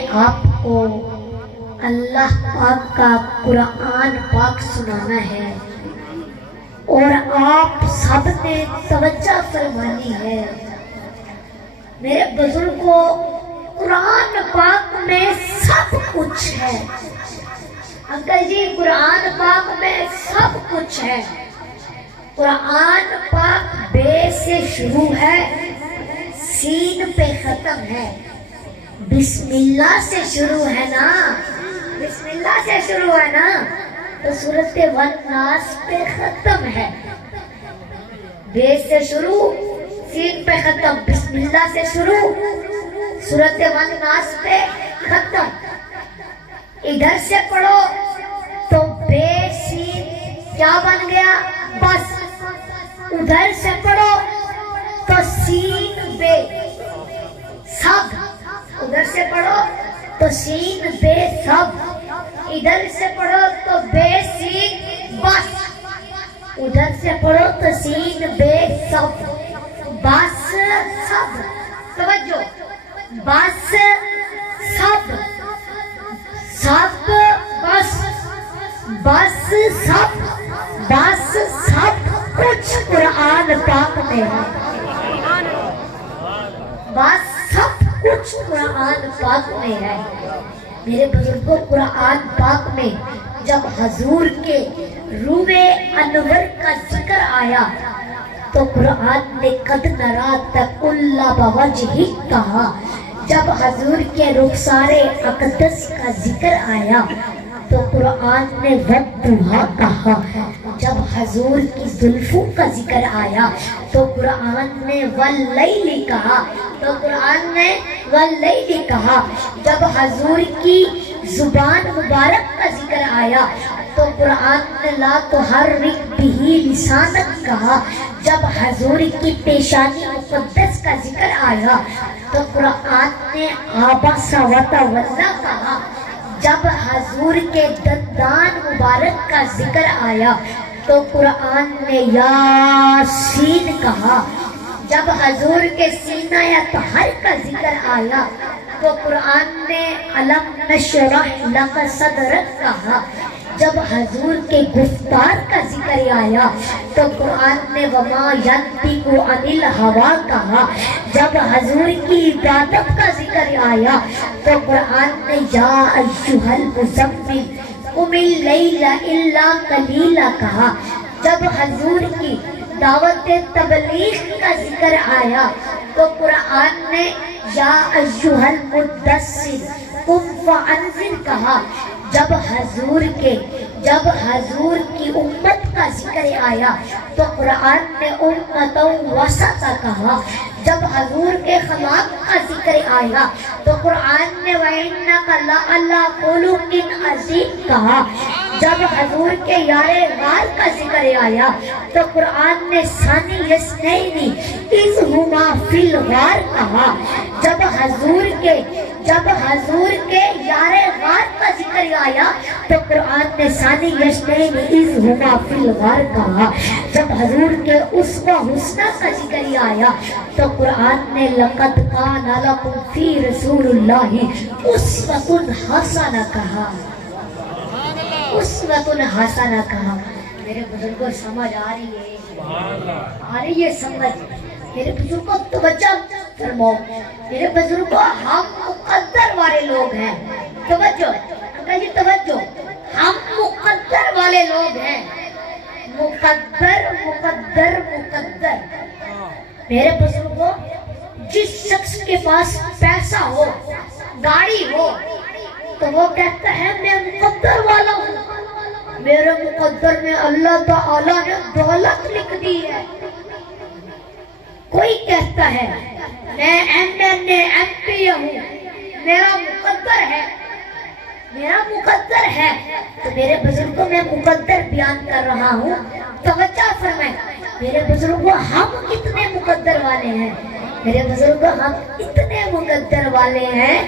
آپ کو اللہ پاک کا قرآن پاک سنانا ہے اور آپ سب نے توجہ فرمانی ہے۔ میرے بزرگوں، قرآن پاک میں سب کچھ ہے۔ انکل جی، قرآن پاک میں سب کچھ ہے۔ قرآن پاک بے سے شروع ہے، سین پہ ختم ہے۔ بسم اللہ سے شروع ہے نا، بسم اللہ سے شروع ہے نا، تو سورت والناس پہ ختم ہے۔ بے سے شروع، سین پہ ختم، بسم اللہ سے شروع، سورت والناس پہ ختم۔ ادھر سے پڑھو تو بے سین کیا بن گیا؟ بس۔ ادھر سے پڑھو تو سین بے سب، ادھر سے پڑھو تو سین بے سب، ادھر سے پڑھو تو بے سین بس، ادھر سے پڑھو تو سین بے سب، بس سب۔ توجہ، بس سب، سب بس، بس سب، بس سب کچھ قرآن پاک میں ہے۔ بس سب کچھ قرآن پاک میں ہے۔ میرے بزرگوں، قرآن پاک میں جب حضور کے روح انور کا ذکر آیا تو قرآن نے قد نرا تقلا بوجہہ کہا۔ جب حضور کے رخسار اقدس کا ذکر آیا تو قرآن نے والضحیٰ کہا۔ جب حضور کی زلفوں کا ذکر آیا تو قرآن نے واللیل کہا، تو قرآن نے واللیل کہا۔ جب حضور کی زبان مبارک کا ذکر آیا تو قرآن نے لا تحرک بہ لسانک کہا۔ جب حضور کی پیشانی مقدس کا ذکر آیا تو قرآن نے عبس وتولی کہا۔ جب حضور کے دندان مبارک کا ذکر آیا تو قرآن نے یاسین کہا۔ جب حضور کے سینہ طہر کا ذکر آیا تو قرآن نے الم نشرح لک صدرک کہا۔ جب حضور کے گفتار کا ذکر آیا تو قرآن نے وما ینطق عن الہویٰ کہا۔ جب حضور کی عبادت کا ذکر آیا تو قرآن نے یا ایھا المزمل قم اللیل الا قلیلا کہا۔ جب حضور کی دعوت تبلیغ کا ذکر آیا تو قرآن نے یا ایھا المدثر قم فانذر کہا۔ جب حضور کی امت کا ذکر آیا تو قرآن نے امۃ وسطا کہا۔ جب حضور کے خلاق کا ذکر آیا تو قرآن نے وَإِنَّكَ لَعَلَىٰ خُلُقٍ عَظِيمٍ کہا۔ جب حضور کے یار غار کا ذکر آیا تو قرآن نے ثانی اثنین اذ ہما فی الغار کہا۔ جب حضور کے یار غار کا ذکر آیا تو قرآن نے ثانی اثنین اذ ہما فی الغار کہا۔ جب حضور کے اسوہ حسنہ کا ذکر آیا تو قرآن نے لقد کان لکم فی رسول اللہ اسوۃ حسنہ کہا، اسوۃ حسنہ کہا۔ میرے بزرگوں، سمجھ آ رہی ہے؟ آ رہی ہے سمجھ؟ میرے بزرگوں توجہ فرماؤ۔ میرے بزرگوں، ہم مقدر والے لوگ ہیں۔ توجہ، انکل جی توجہ، ہم مقدر والے لوگ ہیں۔ مقدر مقدر مقدر۔ میرے بزرگوں، جس شخص کے پاس پیسہ ہو، گاڑی ہو، تو وہ کہتا ہے میں مقدر والا ہوں، میرے مقدر میں اللہ تعالیٰ نے دولت لکھ دی ہے۔ کوئی کہتا ہے میں MP ہوں، میرا مقدر ہے، میرا مقدر ہے۔ تو میرے بزرگوں، میں مقدر بیان کر رہا ہوں، توجہ فرمائیں۔ میرے بزرگوں، ہم کتنے مقدر والے ہیں؟ میرے بزرگوں، ہم اتنے مقدر والے ہیں،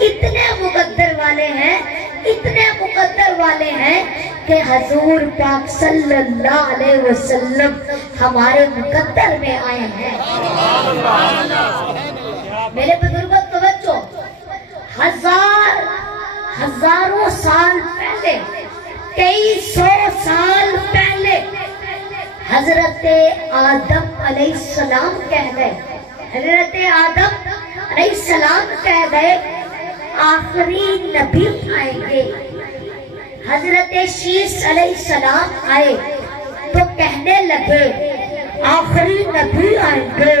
اتنے مقدر والے ہیں، اتنے مقدر والے ہیں کہ حضور پاک صلی اللہ علیہ وسلم ہمارے مقدر میں آئے ہیں۔ میرے بزرگوں توجہ، ہزاروں سال پہلے، 2300 سال پہلے حضرت آدم علیہ السلام کہہ گئے، حضرت آدم علیہ السلام کہہ گئے آخری نبی آئیں گے۔ حضرت شیس علیہ السلام آئے تو کہنے لگے آخری نبی آئیں گے۔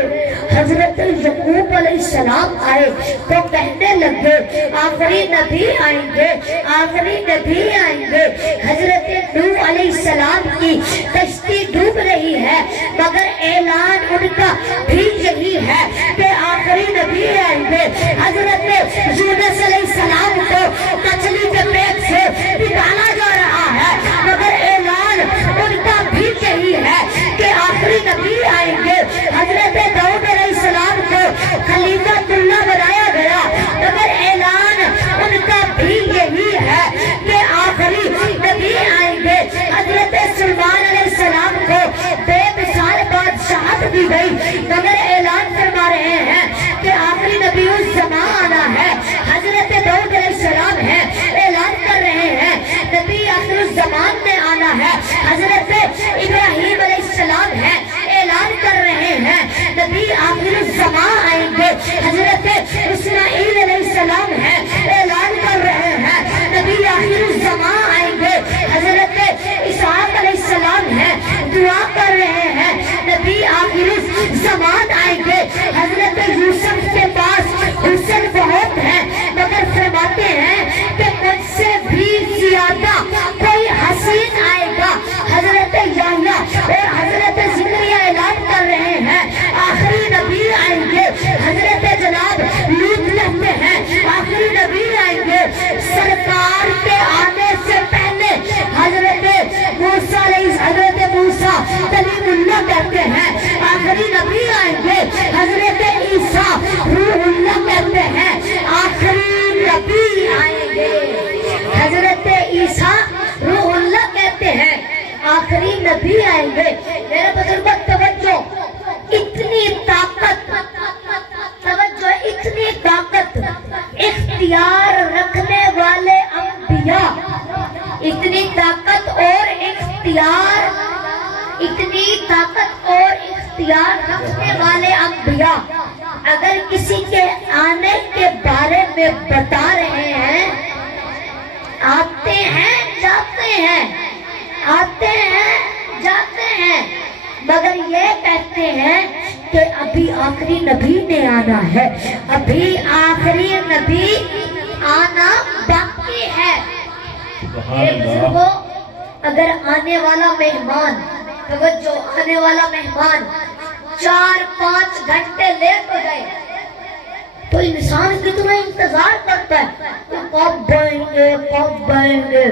حضرت یعقوب علیہ السلام آئے تو کہنے لگے آخری نبی آئیں گے، آخری نبی آئیں گے۔ حضرت نوح علیہ السلام کی کشتی ڈوب رہی ہے مگر اعلان ان کا بھی یہی ہے کہ آخری نبی آئیں گے۔ حضرت یونس علیہ السلام کو مچھلی کے پیٹ سے نکالا جا رہا ہے مگر اعلان ان کا بھی یہی ہے کہ آخری نبی آئیں گے۔ حضرت داؤد علیہ السلام کو خلیفۃ اللہ بنایا گیا مگر اعلان ان کا بھی یہی ہے کہ آخری نبی آئیں گے۔ حضرت سلیمان علیہ السلام کو بے مثال بادشاہت دی گئی مگر اعلان فرما رہے ہیں کہ آخری نبی الزمان آنا ہے۔ حضرت داؤد علیہ السلام ہے، اعلان کر رہے ہیں نبی آخر الزمان میں آنا ہے۔ حضرت ابراہیم علیہ السلام ہے، اعلان کر رہے ہیں نبی آخر الزمان آئیں گے۔ حضرت اسماعیل علیہ السلام ہے، اعلان کر رہے ہیں نبی آخر الزمان آئیں گے۔ حضرت اسحاق علیہ السلام ہے، دعا کر رہے ہیں نبی آخر الزمان آئیں گے۔ حضرت یوسف کے پاس حسن بہت ہے مگر فرماتے ہیں کہ مجھ سے بھی زیادہ کوئی حسین آئے گا۔ حضرت یحییٰ اور حضرت زکریا اعلان کر رہے ہیں آخری نبی آئیں گے۔ حضرت جناب لوط کہتے ہیں آخری نبی آئیں گے۔ سرکار کے آنے سے پہلے حضرت موسیٰ کلیم اللہ کہتے ہیں آخری نبی آئیں گے۔ حضرت عیسیٰ روح اللہ کہتے ہیں آخری نبی آئیں گے۔ حضرت عیسیٰ روح اللہ کہتے ہیں آخری نبی آئیں گے۔ میرے بزرگوں توجہ، اتنی طاقت، توجہ، اتنی طاقت اختیار رکھنے والے انبیاء، اتنی طاقت اور اختیار، اتنی طاقت اور اختیار رکھنے والے انبیاء اگر کسی کے آنے کے بارے میں بتا رہے ہیں، آتے ہیں جاتے ہیں، آتے ہیں جاتے ہیں، مگر یہ کہتے ہیں کہ ابھی آخری نبی نے آنا ہے، ابھی آخری نبی آنا باقی ہے۔ میرے بزرگوں، اگر آنے والا مہمان، توجہ، آنے والا مہمان 4-5 گھنٹے لیٹ ہو جائے تو انسان کتنا انتظار کرتا ہے کہ کب آئیں گے، کب آئیں گے،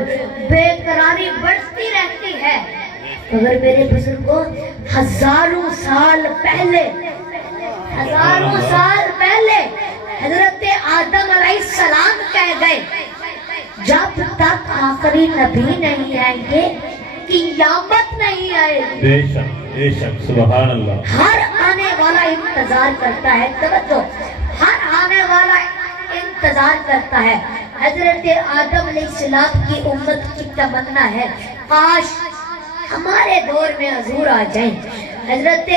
بے قراری بڑھتی رہتی ہے۔ اگر میرے بزرگوں ہزاروں سال پہلے حضرت آدم علیہ السلام کہہ گئے جب تک آخری نبی نہیں آئیں گے قیامت نہیں آئے گی۔ بے شک، بے شک، سبحان اللہ۔ ہر آنے والا انتظار کرتا ہے، توجہ، ہر آنے والا انتظار کرتا ہے۔ حضرت آدم علیہ السلام کی امت کی تمنا ہے کاش ہمارے دور میں حضور آ جائیں۔ حضرت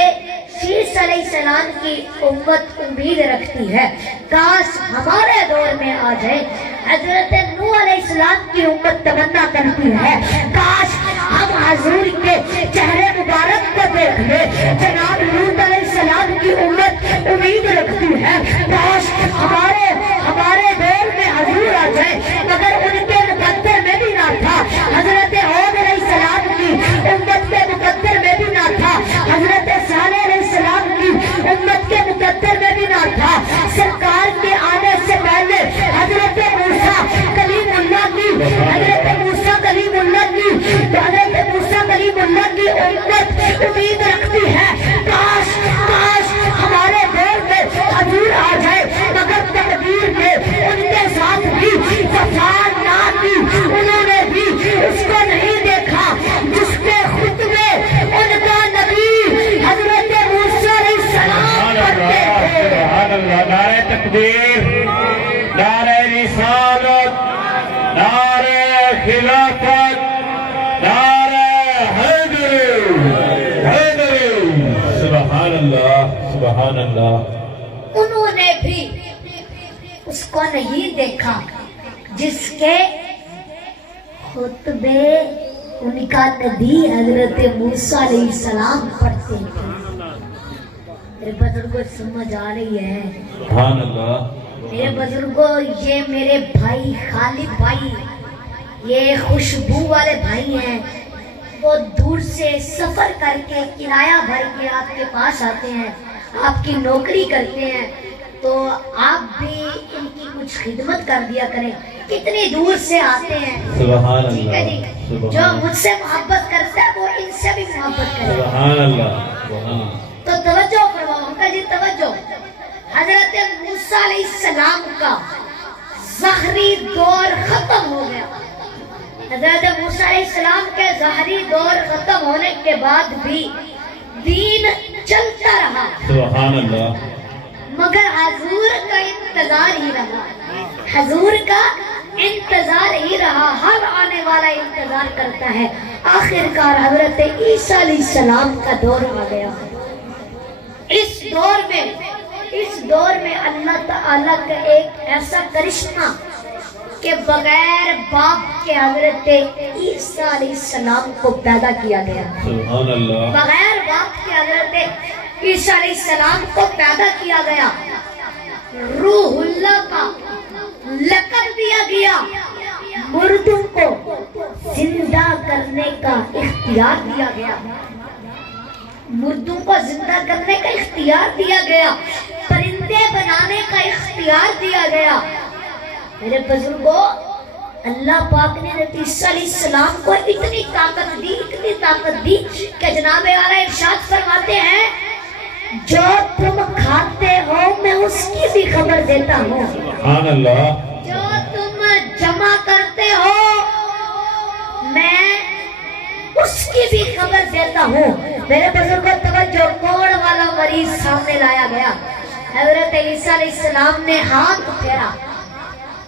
شیس علیہ السلام کی امت امید رکھتی ہے کاش ہمارے دور میں آ جائیں۔ حضرت نوح علیہ السلام کی امت تمنا کرتی ہے کاش ہم حضور کے چہرے مبارک کو دیکھ لیں۔ جناب لوط علیہ السلام کی امت امید رکھتی ہے کاش ہمارے دور میں حضور آ جائے، مگر ان کے مقدر میں بھی نہ تھا۔ حضرت عود علیہ السلام کی امت کے مقدر میں بھی نہ تھا، حضرت صالح علیہ السلام کی امت کے مقدر میں بھی نہ تھا۔ سرکار کے آنے سے پہلے حضرت موسیٰ کلیم اللہ کی امت امید رکھتی ہے کاش ہمارے دور میں حضور آ جائے، مگر تقدیر نے ان کے ساتھ بھی سبحان اللہ. انہوں نے بھی اس کو نہیں دیکھا جس کے خطبے ان کا نبی حضرت موسیٰ علیہ السلام پڑھتے تھے. میرے بزرگوں سمجھ آ رہی ہے؟ سبحان اللہ. میرے بزرگوں یہ میرے بھائی خالد بھائی یہ خوشبو والے بھائی ہیں. وہ دور سے سفر کر کے کرایہ بھر کے آپ کے پاس آتے ہیں, آپ کی نوکری کرتے ہیں, تو آپ بھی ان کی کچھ خدمت کر دیا کریں. کتنی دور سے آتے ہیں. سبحان ٹھیک ہے اللہ. جی, جو مجھ سے محبت کرتا ہے وہ ان سے بھی محبت کرے. سبحان اللہ. سبحان اللہ. تو توجہ فرماؤ انکل جی, توجہ. حضرت موسیٰ علیہ السلام کا ظاہری دور ختم ہو گیا. حضرت موسیٰ علیہ السلام کے ظاہری دور ختم ہونے کے بعد بھی دین چلتا رہا, سبحان اللہ. مگر حضور کا انتظار ہی رہا. حضور کا انتظار ہی رہا. ہر آنے والا انتظار کرتا ہے. آخر کار حضرت عیسیٰ علیہ السلام کا دور آ گیا. اس دور میں اللہ تعالیٰ کا ایک ایسا کرشمہ کہ بغیر باپ کے حضرت عیسیٰ علیہ السلام کو پیدا کیا گیا. سبحان اللہ. بغیر باپ کے حضرت عیسیٰ علیہ السلام کو پیدا کیا گیا. روح اللہ کا لقب دیا گیا. مردوں کو زندہ کرنے کا اختیار دیا گیا. مردوں کو زندہ کرنے کا اختیار دیا گیا. پرندے بنانے کا اختیار دیا گیا. میرے بزرگوں, اللہ پاک نے نبی عیسیٰ علیہ السلام کو اتنی طاقت دی کہ جناب والا ارشاد فرماتے ہیں جو تم کھاتے ہو میں اس کی بھی خبر دیتا ہوں. سبحان اللہ. جو تم جمع کرتے ہو میں اس کی بھی خبر دیتا ہوں. میرے بزرگوں توجہ, کوڑ والا مریض سامنے لایا گیا. حضرت عیسیٰ علیہ السلام نے ہاتھ پھیرا,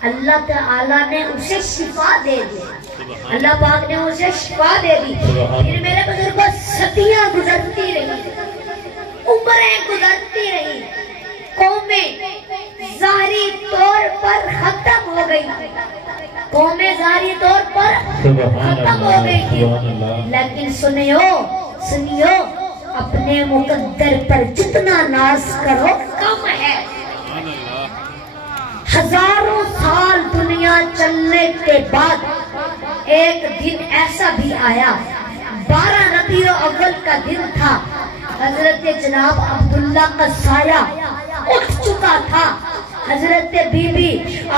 اللہ تعالیٰ نے اسے شفا دے دی. اللہ پاک نے اسے شفا دے دی. پھر میرے بزرگوں صدیاں گزرتی رہی, عمریں گزرتی رہی, قومیں ظاہری طور پر ختم ہو گئی. قومیں ظاہری طور پر ختم ہو گئی تھی. لیکن سنیو, اپنے مقدر پر جتنا ناز کرو کم ہے. ہزاروں سال دنیا چلنے کے بعد ایک دن ایسا بھی آیا, 12 ربیع الاول کا دن تھا. حضرت جناب عبداللہ کا سایہ اٹھ چکا تھا. حضرت بی بی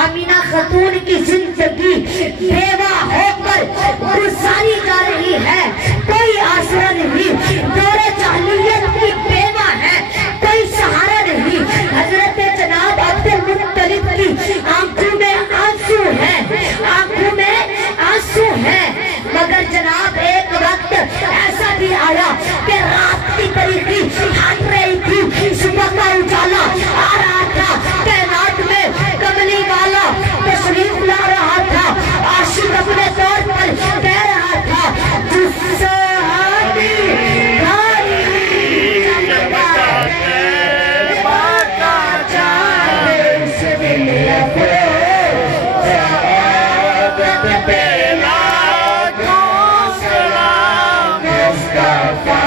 آمینہ خاتون کی زندگی بیوہ ہو کر گزاری جا رہی ہے. کوئی آسرا نہیں, دور جاہلیت کی بیوہ ہے, کوئی سہارا نہیں. حضرت جناب عبد المطلب کی آنکھوں میں آنسو ہے, آنکھوں میں آنسو ہے. مگر جناب ایک وقت ایسا بھی آیا کہ رات کی تاریکی ہٹ رہی تھی, صبح کا اجالا آ رہا تھا. کائنات میں کملی والا تشریف لا رہا تھا. عاشق اپنے طور پر کہہ رہا تھا جس صحابی بھائی باقا چاہے سے ملے سعادت پیلا کو سلام مصطفیٰ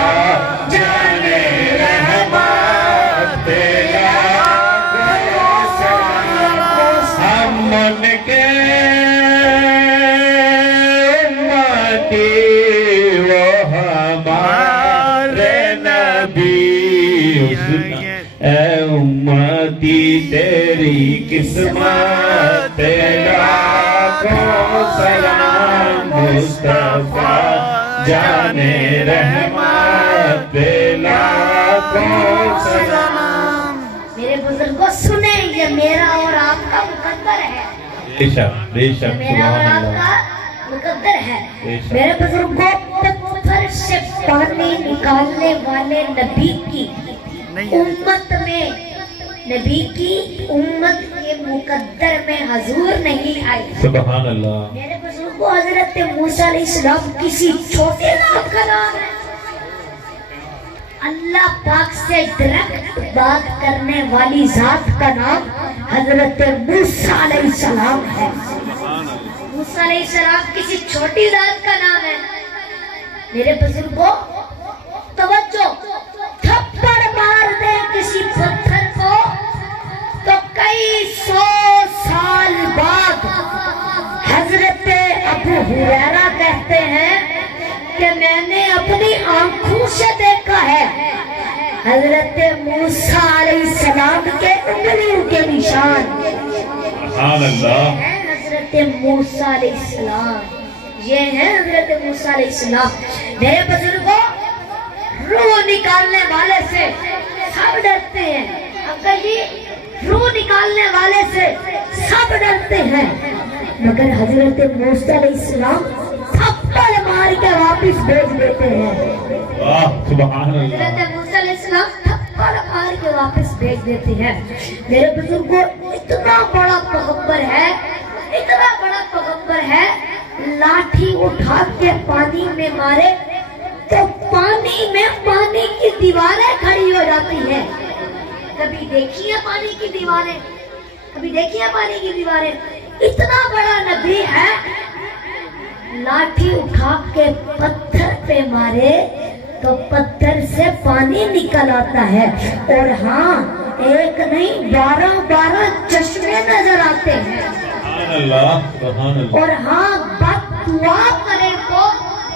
جانے رحمت پیلا من کے امتی وہ ہمارے نبی. اے امتی تیری قسمت لاکھوں سلام مصطفیٰ جانے رحمت لاکھوں سلام. میرے بزرگوں سنیں, یہ میرا اور آپ کا مقدر ہے. بے شک, بے شک. میرا اور سبحان آپ اللہ. کا مقدر ہے. میرے بزرگوں پتھر سے پانی نکالنے والے نبی کی امت میں, نبی کی امت کے مقدر میں حضور نہیں آئی. سبحان اللہ. میرے بزرگوں حضرت موسیٰ علیہ السلام کسی چھوٹے ذات کا نام ہے. اللہ پاک سے ڈائریکٹ بات کرنے والی ذات کا نام حضرت موسیٰ علیہ السلام ہے. موسیٰ علیہ السلام کسی چھوٹی ذات کا نام ہے. میرے بزرگوں توجہ، تھپڑ مار دے کسی پتھر کو تو کئی 100 سال بعد حضرت ابو ہریرہ کہتے ہیں کہ میں نے اپنی آنکھوں سے دیکھا ہے حضرت موسیٰ علیہ السلام کے انگلیوں کے نشان. سبحان اللہ. حضرت موسیٰ علیہ السلام، یہ ہے حضرت موسیٰ علیہ السلام. میرے بزرگوں روح نکالنے والے سے سب ڈرتے ہیں. انکل جی روح نکالنے والے سے سب ڈرتے ہیں، مگر حضرت موسیٰ علیہ السلام تھپڑ مار کے واپس بھیج دیتے ہیں. واہ سبحان اللہ. حضرت موسیٰ علیہ السلام تھپڑ مار کے واپس بھیج دیتے ہیں. میرے بزرگوں اتنا بڑا پیغمبر ہے، اتنا بڑا پیغمبر ہے، لاٹھی اٹھا کے پانی میں مارے تو پانی میں پانی کی دیواریں کھڑی ہو جاتی ہیں. کبھی دیکھی ہے پانی کی دیواریں؟ کبھی دیکھی ہے پانی کی دیواریں؟ اتنا بڑا نبی ہے، لاٹھی اٹھا کے پتھر پہ مارے تو پتھر سے پانی نکل آتا ہے. اور ہاں ایک نہیں 12 چشمے نظر آتے ہیں. سبحان اللہ. سبحان اللہ. اور ہاں بد دعا کرے کو،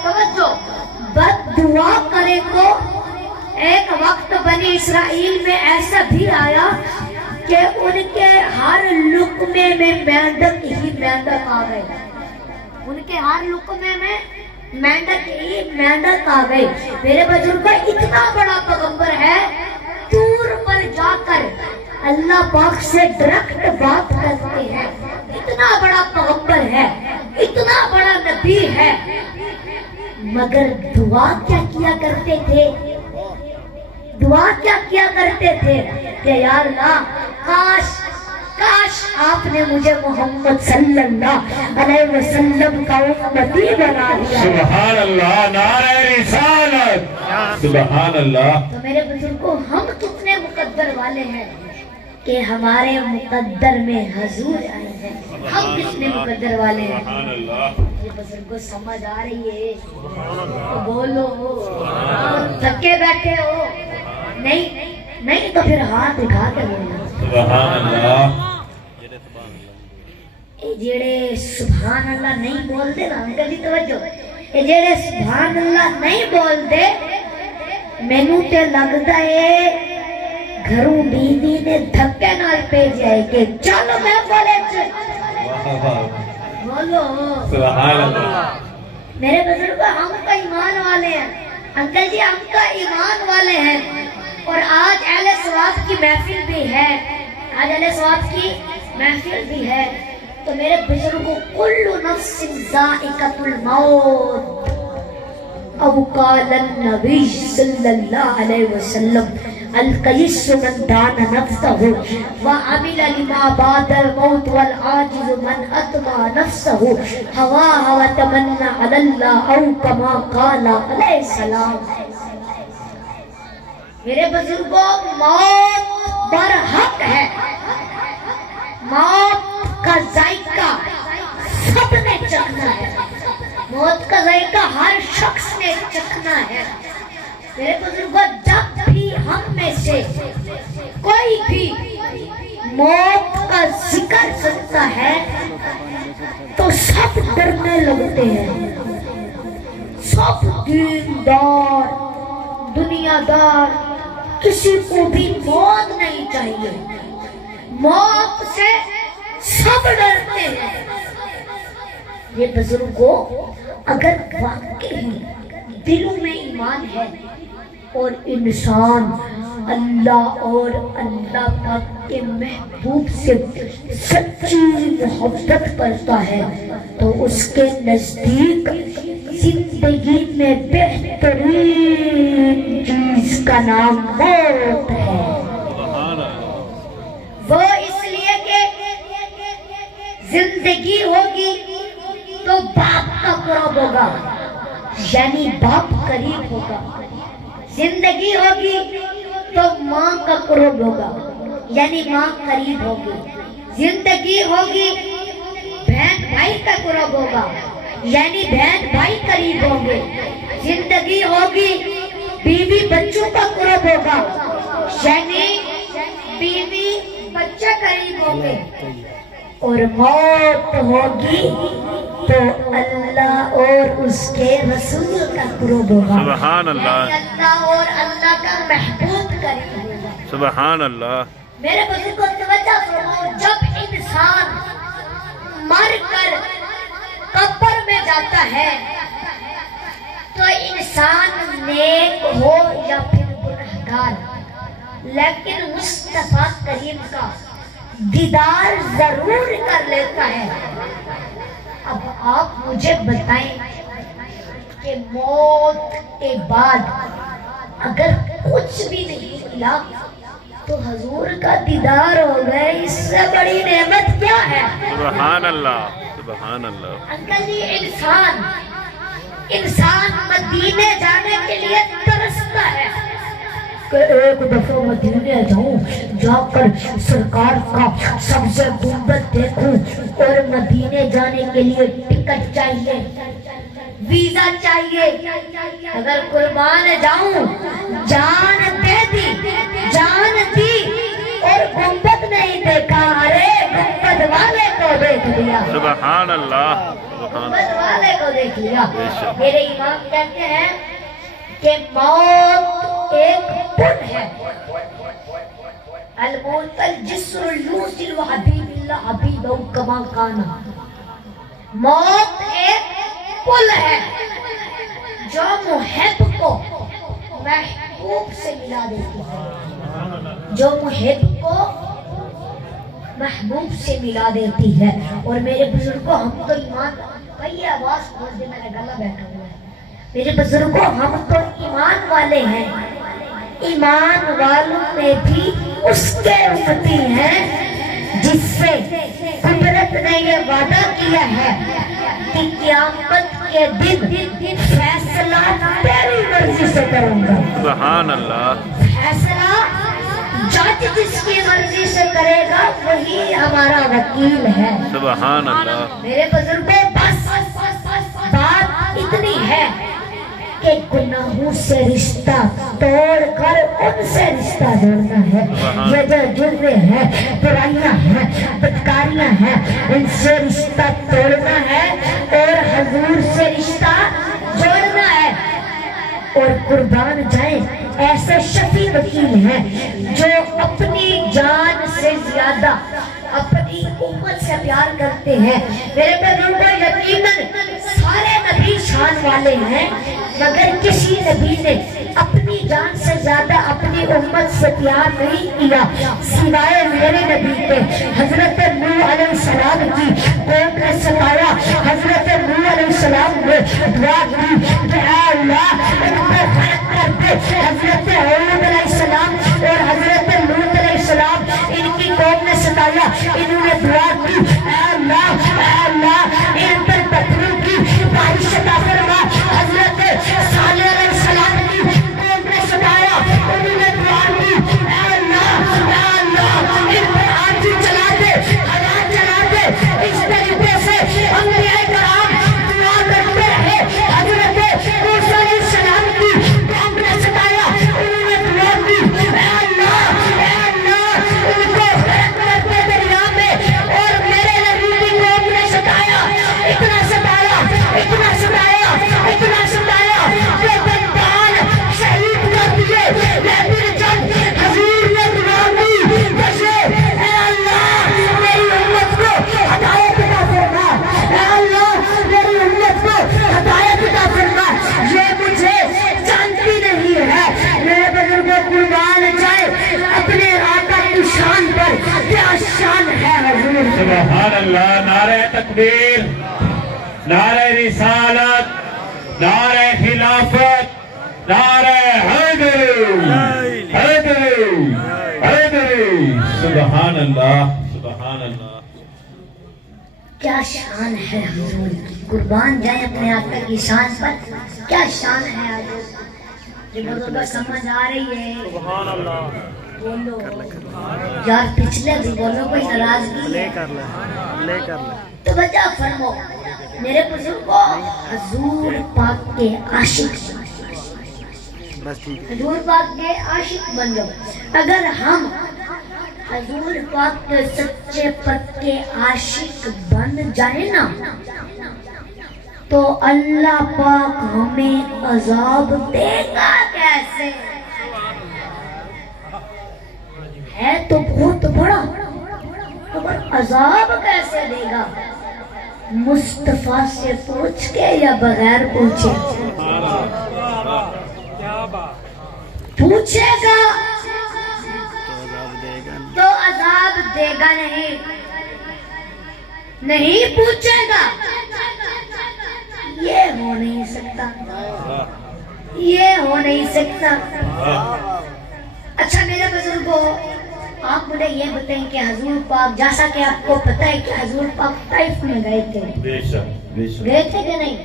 توجہ، بد دعا کرے کو ایک وقت بنی اسرائیل میں ایسا بھی آیا کہ ان کے ہر لقمے میں مینڈک ہی مینڈک آ گئے. ان کے ہر لقمے میں مینڈک ہی مینڈک آ گئے. میرے بزرگوں اتنا بڑا پیغمبر ہے، دور پر جا کر اللہ پاک سے ڈائریکٹ بات کرتے ہیں. اتنا بڑا پیغمبر ہے، اتنا بڑا نبی ہے، مگر دعا کیا کیا کرتے تھے؟ دعا کیا کیا کرتے تھے کہ یا اللہ کاش آپ نے مجھے محمد صلی اللہ علیہ وسلم کا امتی بنا دیا. سبحان اللہ. نعرہ رسالت. سبحان اللہ. تو میرے بزرگوں ہم کتنے مقدر والے ہیں کہ ہمارے مقدر میں حضور آئے ہیں. ہم کتنے مقدر والے ہیں. سبحان اللہ. یہ بزرگوں سمجھ آ رہی ہے؟ تو بولو. تھکے بیٹھے ہو؟ نہیں تو پھر ہاتھ اٹھا کے بولنا. سبحان اللہ. اے جڑے سبحان اللہ نہیں بولتے نا، انکل جی توجہ، اے جڑے سبحان اللہ نہیں بولتے، مینوں تے لگدا ہے گھروں بیوی نے دھکے نال بھیجا ہے کہ چلو میں بولے بولو. سبحان اللہ. میرے بزرگوں ہم کا ایمان والے ہیں. انکل جی ہم کا ایمان والے ہیں. اور آج اہل ثواب کی محفل بھی ہے، آج اہل ثواب کی محفل بھی ہے. تو میرے بزرگوں کل نفس ذائقۃ الموت، او قال النبی صلی اللہ علیہ وسلم القیس من دان نفسه وعمل لما بعد الموت والعاجز من اتبع نفسه هواها وتمنى على الله او كما قال علیہ السلام. میرے بزرگوں موت برحق ہے. موت کا ذائقہ سب نے چکھنا ہے. موت کا ذائقہ ہر شخص نے چکھنا ہے. میرے بزرگوں جب بھی ہم میں سے کوئی بھی موت کا ذکر کرتا ہے تو سب ڈرنے لگتے ہیں. سب دیندار دنیا دار کسی کو بھی موت نہیں چاہیے. موت سے سب ڈرتے ہیں. یہ بزرگوں اگر واقعی دلوں میں ایمان ہے اور انسان اللہ اور اللہ پاک کے محبوب سے سچی محبت کرتا ہے تو اس کے نزدیک زندگی میں بہترین چیز کا نام موت ہے. وہ اس لیے کہ زندگی ہوگی تو باپ کا قرب ہوگا، یعنی باپ قریب ہوگا. زندگی ہوگی تو ماں کا قرب ہوگا، یعنی ماں قریب ہوگی. زندگی ہوگی بہن بھائی کا قرب ہوگا، یعنی بہن بھائی قریب ہوں گے. زندگی ہوگی بیوی بچوں کا قرب ہوگا، یعنی بیوی بچہ قریب ہوں گے. اور موت ہوگی تو اللہ اور اس کے رسول کا قرب ہوگا، سبحان اللہ، یعنی اللہ اور اللہ کا محبوب قریب ہوگا. سبحان اللہ. میرے بزرگوں توجہ فرماؤ، جب انسان مر کر قبر میں جاتا ہے تو انسان نیک ہو یا پھر گنہگار، لیکن مصطفیٰ کریم کا دیدار ضرور کر لیتا ہے. اب آپ مجھے بتائیں کہ موت کے بعد اگر کچھ بھی نہیں ملا تو حضور کا دیدار ہو گئے، اس سے بڑی نعمت کیا ہے؟ سبحان اللہ، سبحان اللہ. انکل جی، انسان مدینے جانے کے لیے ترستا ہے کہ ایک دفعہ مدینے جاؤں، جا کر سرکار کا سبز گنبد دیکھوں. اور مدینے جانے کے لیے ٹکٹ چاہیے، ویزا چاہیے. اگر قربان جاؤں، جان دے دی، جان دی اور گنبد نہیں دیکھا، ارے گنبد والے کو دیکھ لیا، سبحان اللہ، سبحان گنبد والے کو دیکھ لیا. بے شک. میرے امام کہتے ہیں کہ موت ایک پل ہے. الموت الجسر یوصل حبیب اللہ حبیبہ کما کانا. موت ایک پل ہے جو محب کو محبوب سے ملا دیتی ہے، جو محب کو محبوب سے ملا دیتی ہے. اور میرے بزرگوں، ہم تو ایمان، بھائی آواز کھول دے، میرا گلا بیٹھا ہوا ہے. میرے بزرگوں، ہم تو ایمان والے ہیں. ایمان والوں میں بھی اس کے امتی ہیں جس سے قدرت نے یہ وعدہ کیا ہے کہ قیامت کے دن فیصلہ تیری مرضی سے کروں گا. سبحان اللہ. فیصلہ جج جس کی مرضی سے کرے گا وہی ہمارا وکیل ہے. سبحان اللہ. میرے بزرگوں، بس بات اتنی ہے کہ گناہوں سے رشتہ توڑ کر ان سے رشتہ جوڑنا ہے. یہ جو جرم ہے، برائیاں ہیں، بدکاریاں ہیں، ان سے رشتہ توڑنا ہے اور حضور سے رشتہ جوڑنا ہے. اور قربان جائیں، ایسے شفیع وکیل ہیں جو اپنی جان سے زیادہ اپنی امت سے پیار کرتے ہیں. میرے بزرگوں، یقیناً سارے نبی شان والے ہیں، مگر کسی نبی نے اپنی جان سے زیادہ اپنی امت سے پیار نہیں کیا سوائے میرے نبی کے. حضرت نوح علیہ السلام کی قوم نے ستایا. حضرت نوح علیہ السلام نے دعا کی کہ اے اللہ ان کو غرق کر دے. حضرت ہود علیہ السلام اور حضرت لوط علیہ السلام، ان کی قوم نے ستایا. انہوں نے دعا کی اے اللہ ان پر پتھروں کی بارش عطا فرما. حضرت صالح علیہ السلام کی قوم نے ستایا. انہوں نے دعا کی اے اللہ ان پر آندھی چلا دے، ہوا چلا دے. اس طریقے سے انبیاء کرام دعا کرتے رہے. حضرت موسیٰ علیہ السلام کی قوم نے ستایا. انہوں نے دعا کی اے اللہ ان کو غرق کر دے دریا میں. اور میرے نبی کی قوم نے ستایا، اتنا ستایا، اتنا ستایا، اتنا ستایا کہ بندان شہید کر دیے. لیکن جب حضور نے دعا کی جیسے اے اللہ میری امت کو ہدایت عطا فرما، اے اللہ میری امت کو ہدایت عطا فرما. یہ مجھے جانتی نہیں ہے. میرے بزرگوں، قربان جائے اپنے آقا کی شان پر، کیا شان ہے حضور. سبحان اللہ. نعرہ تکبیر، نعرہ رسالت، نعرہ خلافت، نعرہ حیدری، حیدری، حیدری. سبحان اللہ، سبحان اللہ. کیا شان ہے حضور کی. قربان جائیں اپنے آقا کی شان پر، کیا شان ہے حضور. یہ بزرگ سمجھ آ رہی ہے؟ سبحان اللہ بولو یار، پچھلے بھی بولو، کوئی ناراضگی لے ہے؟ کر لے توجہ فرمو میرے بزرگوں، حضور پاک کے عاشق، بس ٹھیک ہے حضور پاک کے عاشق بن جاؤ۔ اگر ہم حضور پاک کے سچے پکے عاشق بن جائیں نا تو اللہ پاک ہمیں عذاب دے گا کیسے؟ ہے تو بہت بڑا، مگر عذاب کیسے دے گا؟ مصطفیٰ سے پوچھ کے یا بغیر پوچھے؟ پوچھے گا تو عذاب دے گا، نہیں پوچھے گا یہ ہو نہیں سکتا، یہ ہو نہیں سکتا۔ اچھا میرے بزرگوں، آپ مجھے یہ بتائیں کہ حضور پاک، جیسا کہ آپ کو پتہ ہے کہ حضور پاک طائف میں گئے تھے، گئے تھے کہ نہیں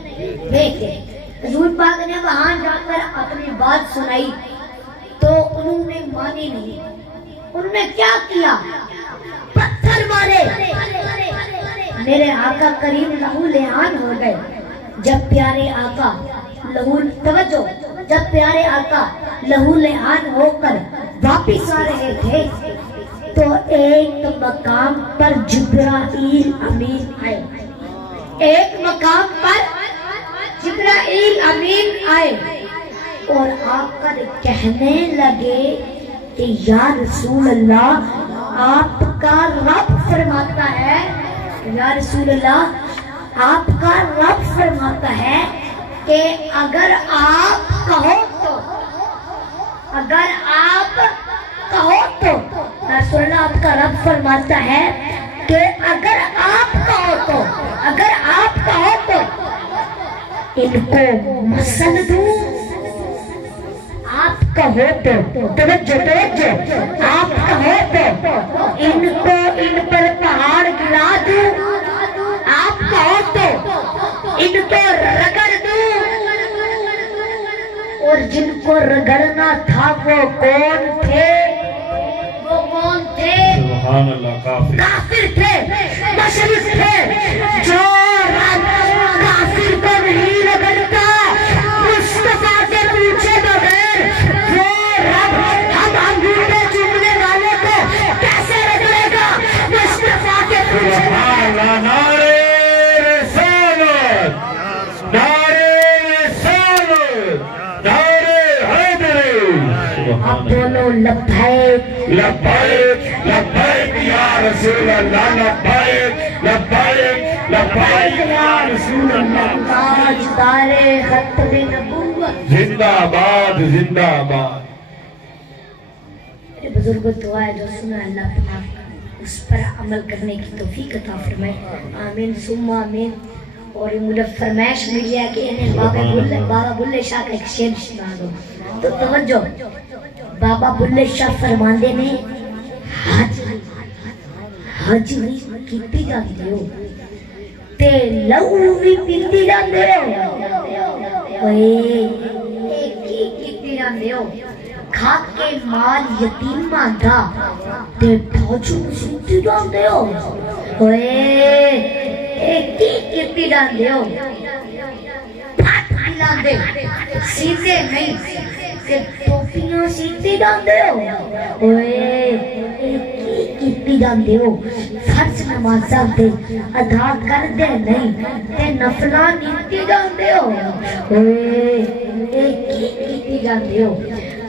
گئے تھے؟ حضور پاک نے وہاں جا کر اپنی بات سنائی تو انہوں نے مانی نہیں، انہوں نے کیا کیا؟ پتھر مارے۔ میرے آقا کریم لہو لہان ہو گئے۔ جب پیارے آقا توجہ، جب پیارے آقا لہو لہان ہو کر واپس آ رہے تھے تو ایک مقام پر جبرائیل امین آئے، ایک مقام پر جبرائیل امین آئے اور آ کر کہنے لگے کہ یا رسول اللہ، آپ کا رب فرماتا ہے، یا رسول اللہ آپ کا رب فرماتا ہے کہ اگر آپ کہو تو، اگر آپ کہو تو، رسول اللہ آپ کا رب فرماتا ہے کہ اگر آپ کہو تو، اگر آپ کہو تو ان کو مسل دوں، آپ کہو تو، توجہ آپ کہو تو ان کو، ان پر پہاڑ گرا دوں، آپ کہو تو ان کو رگڑ دوں، اور جن کو رگڑنا تھا وہ کون تھے؟ وہ کون تھے؟ سبحان اللہ، کافر تھے، مشرک تھے۔ جو رب کافر کو نہیں رگڑتا مصطفیٰ سے پوچھے بغیر، وہ رب ہم انگوٹھے چومنے والے کو کیسے رگڑے گا؟ مصطفیٰ کے پوچھے سبحان اللہ، نعرہ رسالت، نعرہ رسالت، نعرہ حیدری۔ اب بولو لبیک لبیک لبیک یا رسول اللہ، لبیک لبیک لبیک یا رسول اللہ، تاجدار ختم نبوت۔ زندہ باد، زندہ باد۔ میرے بزرگوں، دعا ہے جو سنا اللہ پاک اس پر عمل کرنے کی توفیق عطا فرمائے، آمین ثم آمین۔ اور یہ مجھے فرمائش ملی ہے کہ انہیں بابا بلے شاہ کا ایک شعر سنا دو، تو توجہ، بابا بلے شاہ فرماندے نے حج بھی کیتی جاندے ہو تے لہو بھی پیتی جاندے ہو، اوئے کی کیتی جاندے ہو، کھا کے مال یتیماں دا تے بھوجو سیتی جاندے ہو، اوئے کی کیتی جاندے ہو، پھٹ پھلاندے سیتے نہیں تے ٹوپیاں سیتی جاندے ہو، اوئے کیتی جاندے ہو، فرض نمازاں تے ادا کر دے نہیں تے نفلاں نیتی جاندے ہو، اوئے کیتی جاندے ہو۔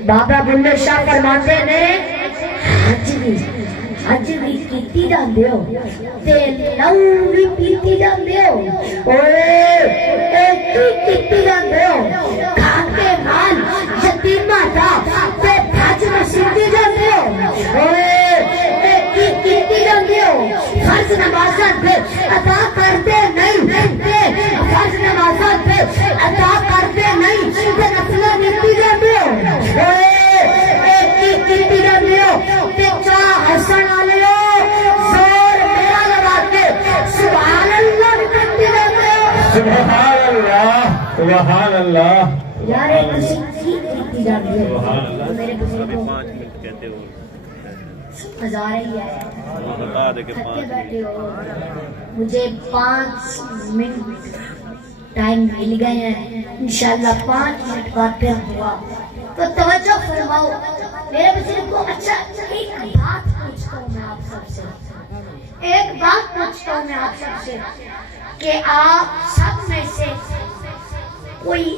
بابا بلے شاہ فرماتے نے حج بھی کیتی جاندے ہو تے لہو بھی پیتی جاندے ہو، اوئے کیتی جاندے ہو، کھا کے مال یتیماں دا تے بھج مسیتی جاندے ہو، اوئے کیتی جاندے ہو، فرض نمازاں تے ادا کردے نہیں تے فرض نمازاں تے ادا کردے نہیں تے نفلاں نیتی جاندے ہو، اوئے کیتی جاندے ہو تے چاہ حسن والے ہو زور میرا لگا کے سبحان اللہ کیتی جاندے ہو۔ سبحان اللہ۔ سبحان اللہ یار ایک کسی کی کی جاتی ہے سبحان اللہ تو میرے بزرگ کو 5 منٹ کہتے ہو ہزار ہی ہے بتا دے کہ تھکے 5 بیٹھے ہو مجھے 5 منٹ ٹائم مل گئے ہیں انشاءاللہ 5 منٹ بعد پھر ہوا تو توجہ فرماؤ میرے بزرگ کو اچھا ایک بات پوچھتا ہوں میں آپ سب سے ایک بات پوچھتا ہوں میں آپ سب سے کہ آپ سب میں سے کوئی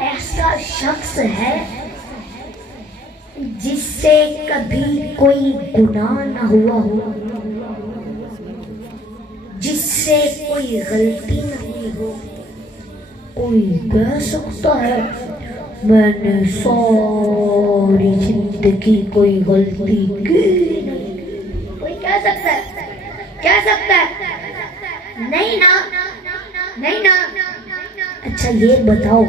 ایسا شخص ہے جس سے کبھی کوئی گناہ نہ ہوا ہو جس سے کوئی غلطی نہ ہوئی ہو کوئی کہہ سکتا ہے میں نے ساری زندگی کوئی غلطی کی نہیں کوئی کہہ سکتا ہے نہیں نا نہیں نا اچھا یہ بتاؤ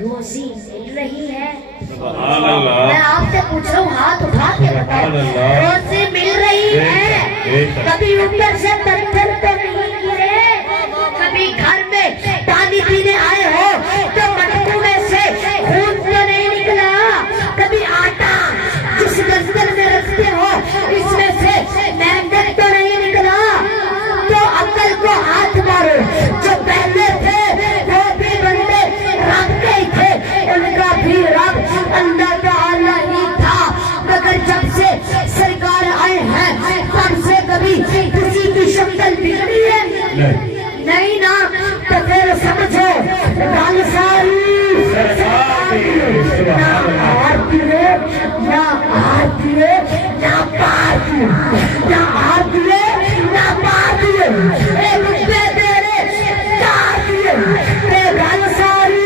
روزی مل رہی ہے سبحان اللہ میں آپ سے پوچھ رہا ہوں ہاتھ اٹھا کے بتاؤ روزی مل رہی ہے کبھی اوپر سے پتھر تو نہیں گرے کبھی گھر میں پانی پینے آئے ہو تو مٹکوں میں سے خون تو نہیں نکلا کبھی آٹا جس گردن میں رکھتے ہو اس میں سے مینگن تو نہیں نکلا تو عقل کو ہاتھ مارو جو پہلے تھے وہ بھی بندے رب کے ہی تھے ان کا بھی رب اللہ تعالی ہی تھا مگر جب سے سرکار آئے ہیں تب سے کبھی کسی کی شکل بگڑی ہے نہیں نا تو پھر سمجھو گل ساری نہ آرتی ہے نہ آرتی ہے نہ پارتی ہے نہ آرتی ہے نہ پارتی ہے اے رتبے تیرے چار دیے اے گل ساری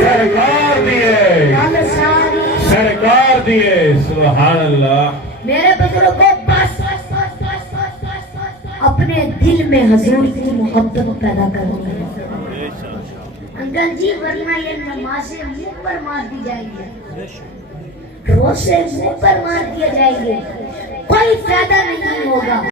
سرکار دیے گل ساری سرکار دیے سبحان اللہ میرے بزرگوں کو بس اپنے دل میں حضور کی محبت پیدا کرنی ہے انکل جی ورنہ یہ نمازیں منہ پر مار دی جائیں گے روزے منہ پر مار دیے جائیں گے کوئی فائدہ نہیں ہوگا